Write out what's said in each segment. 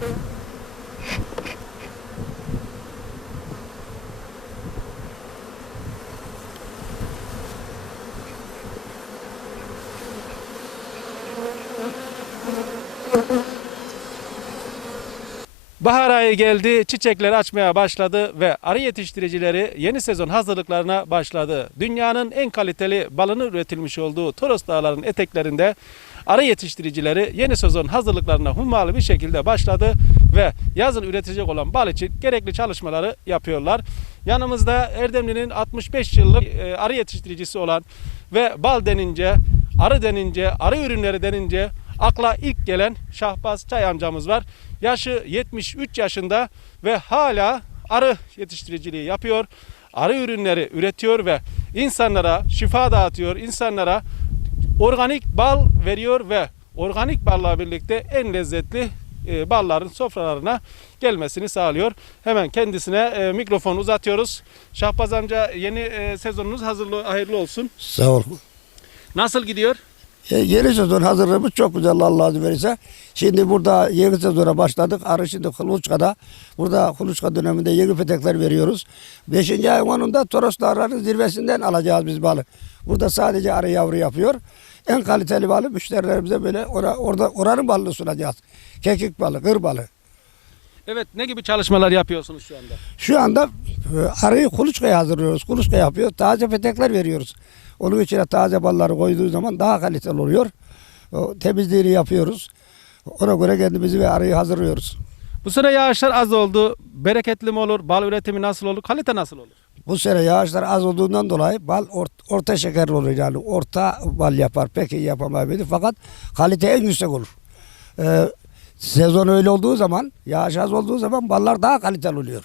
Thank you. Bahar ayı geldi, çiçekler açmaya başladı ve arı yetiştiricileri yeni sezon hazırlıklarına başladı. Dünyanın en kaliteli balını üretilmiş olduğu Toros Dağları'nın eteklerinde arı yetiştiricileri yeni sezon hazırlıklarına hummalı bir şekilde başladı ve yazın üretecek olan bal için gerekli çalışmaları yapıyorlar. Yanımızda Erdemli'nin 65 yıllık e, arı yetiştiricisi olan ve bal denince, arı denince, arı ürünleri denince akla ilk gelen Şahbaz Çay amcamız var. Yaşı 73 yaşında ve hala arı yetiştiriciliği yapıyor. Arı ürünleri üretiyor ve insanlara şifa dağıtıyor. insanlara organik bal veriyor ve organik balla birlikte en lezzetli e, balların sofralarına gelmesini sağlıyor. Hemen kendisine e, mikrofonu uzatıyoruz. Şahbaz amca yeni e, sezonunuz hazırlı hayırlı olsun. Sağ ol. Nasıl gidiyor? E, yeni sezon hazırlığımız çok güzel Allah izin verirse. Şimdi burada yeni sezona başladık. Arı şimdi Kuluçka'da. Burada Kuluçka döneminde yeni petekler veriyoruz. Beşinci ayın onunda Toros Dağları'nın zirvesinden alacağız biz balı. Burada sadece arı yavru yapıyor. En kaliteli balı müşterilerimize böyle ora, orada oranın balını sunacağız. Kekik balı, kır balı. Evet ne gibi çalışmalar yapıyorsunuz şu anda? Şu anda e, arıyı kuluçkaya hazırlıyoruz. Kuluçka yapıyor. Taze petekler veriyoruz. Onun içine taze balları koyduğu zaman daha kaliteli oluyor. O temizliğini yapıyoruz. Ona göre kendimizi ve arıyı hazırlıyoruz. Bu sene yağışlar az oldu. Bereketli mi olur? Bal üretimi nasıl olur? Kalite nasıl olur? Bu sene yağışlar az olduğundan dolayı bal ort- orta şekerli olur yani orta bal yapar pek iyi yapamayabilir fakat kalite en yüksek olur. Ee, sezon öyle olduğu zaman yağış az olduğu zaman ballar daha kaliteli oluyor.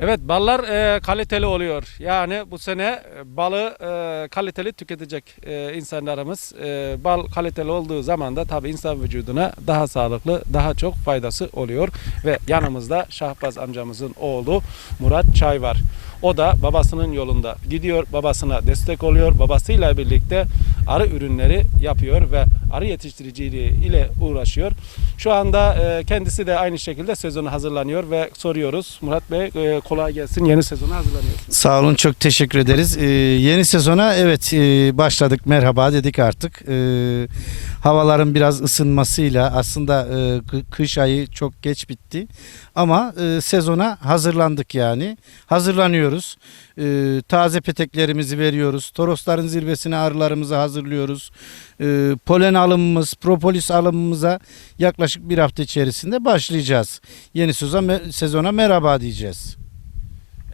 Evet ballar e, kaliteli oluyor. Yani bu sene e, balı e, kaliteli tüketecek e, insanlarımız. E, bal kaliteli olduğu zaman da tabii insan vücuduna daha sağlıklı, daha çok faydası oluyor. Ve yanımızda Şahbaz amcamızın oğlu Murat Çay var. O da babasının yolunda gidiyor, babasına destek oluyor. Babasıyla birlikte arı ürünleri yapıyor ve arı yetiştiriciliği ile uğraşıyor. Şu anda e, kendisi de aynı şekilde sezonu hazırlanıyor ve soruyoruz. Murat Bey e, kolay gelsin. Yeni sezona hazırlanıyorsunuz. Sağ olun çok teşekkür ederiz. Ee, yeni sezona evet e, başladık merhaba dedik artık. Ee, havaların biraz ısınmasıyla aslında e, kı- kış ayı çok geç bitti. Ama e, sezona hazırlandık yani. Hazırlanıyoruz. Ee, taze peteklerimizi veriyoruz. Torosların zirvesine arılarımızı hazırlıyoruz. Ee, polen alımımız, propolis alımımıza yaklaşık bir hafta içerisinde başlayacağız. Yeni sezon, sezona merhaba diyeceğiz.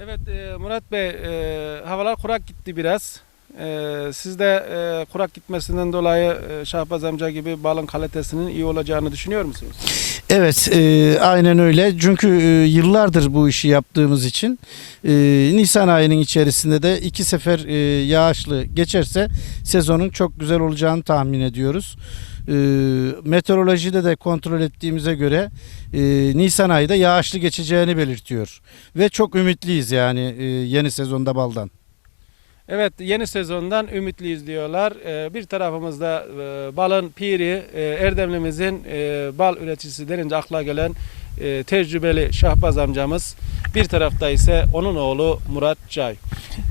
Evet e, Murat Bey e, havalar kurak gitti biraz. E, siz de e, kurak gitmesinden dolayı e, Şahbaz amca gibi balın kalitesinin iyi olacağını düşünüyor musunuz? Evet, e, aynen öyle. Çünkü e, yıllardır bu işi yaptığımız için e, Nisan ayının içerisinde de iki sefer e, yağışlı geçerse sezonun çok güzel olacağını tahmin ediyoruz. E, meteorolojide de kontrol ettiğimize göre e, Nisan ayı da yağışlı geçeceğini belirtiyor. Ve çok ümitliyiz yani e, yeni sezonda baldan. Evet yeni sezondan ümitliyiz diyorlar. E, bir tarafımızda e, balın piri e, Erdemlimizin e, bal üreticisi denince akla gelen tecrübeli Şahbaz amcamız. Bir tarafta ise onun oğlu Murat Çay.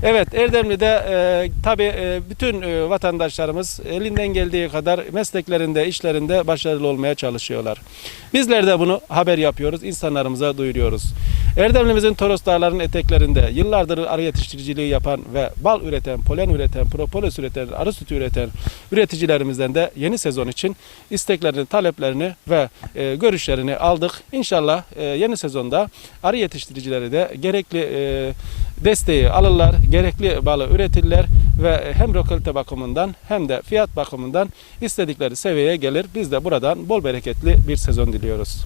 Evet Erdemli'de e, tabii e, bütün e, vatandaşlarımız elinden geldiği kadar mesleklerinde, işlerinde başarılı olmaya çalışıyorlar. Bizler de bunu haber yapıyoruz, insanlarımıza duyuruyoruz. Erdemli'mizin Toros Dağları'nın eteklerinde yıllardır arı yetiştiriciliği yapan ve bal üreten, polen üreten, propolis üreten, arı sütü üreten üreticilerimizden de yeni sezon için isteklerini, taleplerini ve e, görüşlerini aldık. İnşallah e, yeni sezonda arı yetiştiricileri de gerekli e, desteği alırlar, gerekli balı üretirler ve hem lokalite bakımından hem de fiyat bakımından istedikleri seviyeye gelir. Biz de buradan bol bereketli bir sezon diliyoruz.